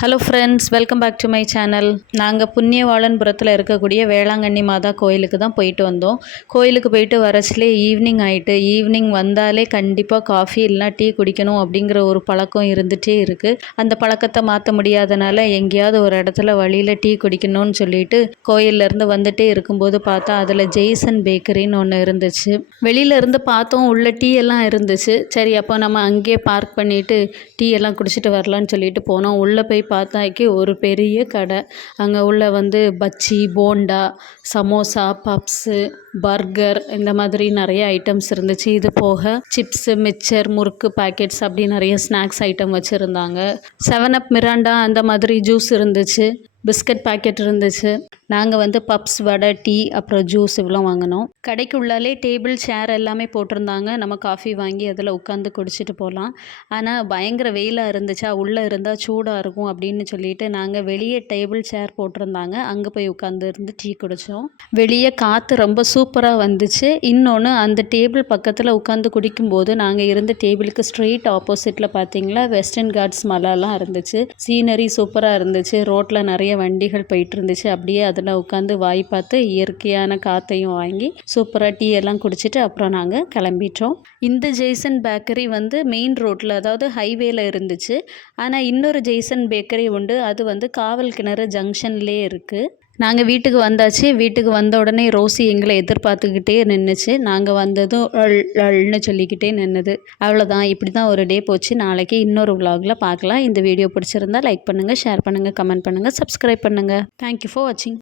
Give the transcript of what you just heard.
Hello friends welcome back to my channel நாங்கள் புண்ணியவாளன்புரத்தில் இருக்கக்கூடிய வேளாங்கண்ணி மாதா கோயிலுக்கு தான் போயிட்டு வந்தோம். கோயிலுக்கு போயிட்டு வரச்சிலே ஈவினிங் ஆகிட்டு ஈவினிங் வந்தாலே கண்டிப்பாக காஃபி இல்லைனா டீ குடிக்கணும் அப்படிங்கிற ஒரு பழக்கம் இருந்துகிட்டே இருக்குது அந்த பழக்கத்தை மாற்ற முடியாதனால எங்கேயாவது ஒரு இடத்துல வழியில் டீ குடிக்கணும்னு சொல்லிட்டு கோயிலேருந்து வந்துட்டே இருக்கும்போது பார்த்தா அதில் ஜெய்சன் பேக்கரின்னு ஒன்று இருந்துச்சு. வெளியிலேருந்து பார்த்தோம் உள்ள டீ எல்லாம் இருந்துச்சு. சரி அப்போ நம்ம அங்கேயே பார்க் பண்ணிவிட்டு டீ எல்லாம் குடிச்சிட்டு வரலான்னு சொல்லிட்டு போனோம். உள்ளே போய் பார்த்தாக்கி ஒரு பெரிய கடை. அங்கே உள்ள வந்து பஜ்ஜி போண்டா சமோசா பப்ஸு பர்கர் இந்த மாதிரி நிறைய ஐட்டம்ஸ் இருந்துச்சு. இது போக சிப்ஸு மிக்சர் முறுக்கு பாக்கெட்ஸ் அப்படி நிறைய ஸ்நாக்ஸ் ஐட்டம் வச்சுருந்தாங்க. செவன் அப் மிராண்டா அந்த மாதிரி ஜூஸ் இருந்துச்சு. பிஸ்கட் பாக்கெட் இருந்துச்சு. நாங்கள் வந்து பப்ஸ் வடை டீ அப்புறம் ஜூஸ் இவ்வளோ வாங்கினோம். கடைக்கு உள்ளாலே டேபிள் சேர் எல்லாமே போட்டிருந்தாங்க. நம்ம காஃபி வாங்கி அதில் உட்காந்து குடிச்சிட்டு போகலாம் ஆனால் பயங்கர வெயிலாக இருந்துச்சா உள்ளே இருந்தால் சூடாக இருக்கும் அப்படின்னு சொல்லிட்டு நாங்கள் வெளியே டேபிள் சேர் போட்டிருந்தாங்க. அங்கே போய் உட்காந்து இருந்து டீ குடித்தோம் வெளியே காற்று ரொம்ப சூப்பராக வந்துச்சு. இன்னொன்று அந்த டேபிள் பக்கத்தில் உட்காந்து குடிக்கும்போது நாங்கள் இருந்த டேபிளுக்கு ஸ்ட்ரெயிட் ஆப்போசிட்டில் பார்த்தீங்களா வெஸ்டர்ன் காட்ஸ் மலைலாம் இருந்துச்சு. சீனரி சூப்பராக இருந்துச்சு. ரோட்டில் நிறைய வண்டிகள் போயிட்டு இருந்துச்சு அப்படியே அதில் உட்காந்து வாய் பார்த்து இயற்கையான காற்றையும் வாங்கி சூப்பராக டீ எல்லாம் குடிச்சிட்டு அப்புறம் நாங்கள் கிளம்பிட்டோம். இந்த ஜெய்சன் பேக்கரி வந்து மெயின் ரோட்டில் அதாவது ஹைவேல இருந்துச்சு. ஆனால் இன்னொரு ஜெய்சன் பேக்கரி உண்டு. அது வந்து காவல் கிணறு ஜங்ஷன்லேயே இருக்குது நாங்கள் வீட்டுக்கு வந்தாச்சு. வீட்டுக்கு வந்த உடனே ரோசி எங்களை எதிர்பார்த்துக்கிட்டே நின்றுச்சு நாங்கள் வந்ததும் அள் அள்னு சொல்லிக்கிட்டே நின்றுது அவ்வளோதான் இப்படி தான் ஒரு டே போச்சு. நாளைக்கு இன்னொரு விலாகில் பார்க்கலாம் இந்த வீடியோ பிடிச்சிருந்தா லைக் பண்ணுங்கள் ஷேர் பண்ணுங்கள் கமெண்ட் பண்ணுங்கள் சப்ஸ்கிரைப் பண்ணுங்கள் தேங்க்யூ ஃபார் வாட்சிங்